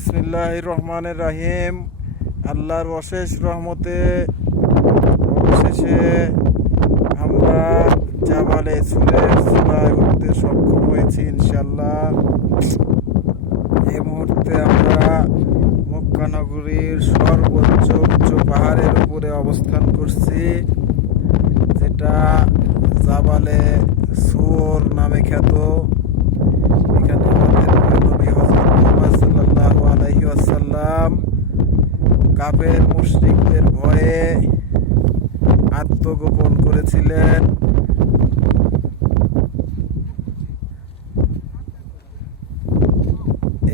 বিসমিল্লাহির রহমানির রহিম। আল্লাহর অশেষ রহমতে অবশেষে আমরা জাবালে সুরের চূড়ায় উঠতে সক্ষম হয়েছি ইনশাল্লাহ। এই মুহূর্তে আমরা মক্কা নগরীর সর্বোচ্চ উচ্চ পাহাড়ের উপরে অবস্থান করছি, যেটা জাবালে সুর নামে খ্যাত। এখানে আমাদের নবী হযরত মুহাম্মদ সাল্লাল্লাহু আলাইহি ওয়াসাল্লাম কাফের মুশরিকদের ভয়ে আত্মগোপন করেছিলেন।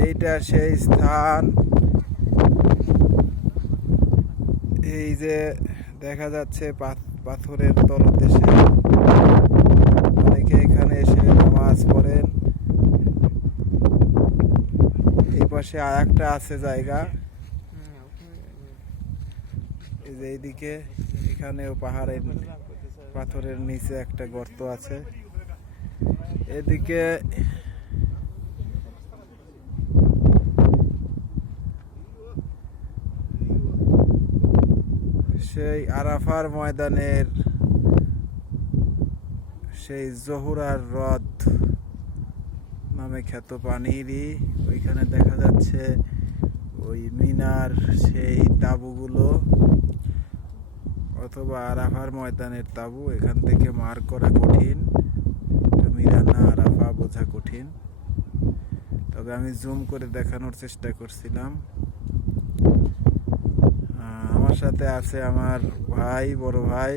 এইটা সেই স্থান। এই যে দেখা যাচ্ছে পাথরের তলদেশে অনেকে এখানে এসে নামাজ পড়েন। এই পাশে আর একটা আছে জায়গা, এই যে এইদিকে এখানেও পাহাড়ের পাথরের নিচে একটা গর্ত আছে। এদিকে সেই আরাফার ময়দানের সেই জহুরার হ্রদ নামে খ্যাত পানিরই ওইখানে দেখা যাচ্ছে ওই মিনার সেই তাঁবুগুলো, অথবা আরাফার ময়দানের তাঁবু। এখান থেকে মার্ক করা কঠিন, মিনা না আরাফা বোঝা কঠিন, তবে আমি জুম করে দেখানোর চেষ্টা করছিলাম। আমার সাথে আছে আমার ভাই, বড় ভাই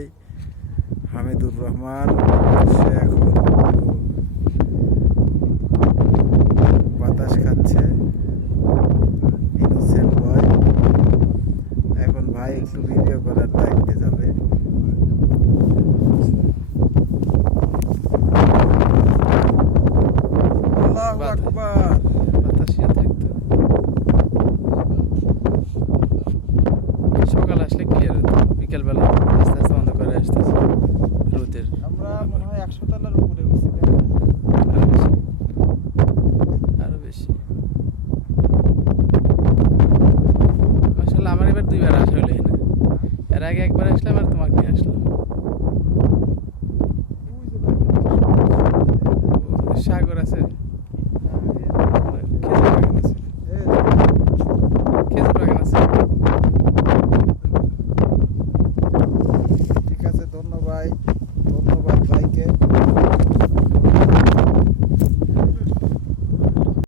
হামিদুর রহমান। সে এখন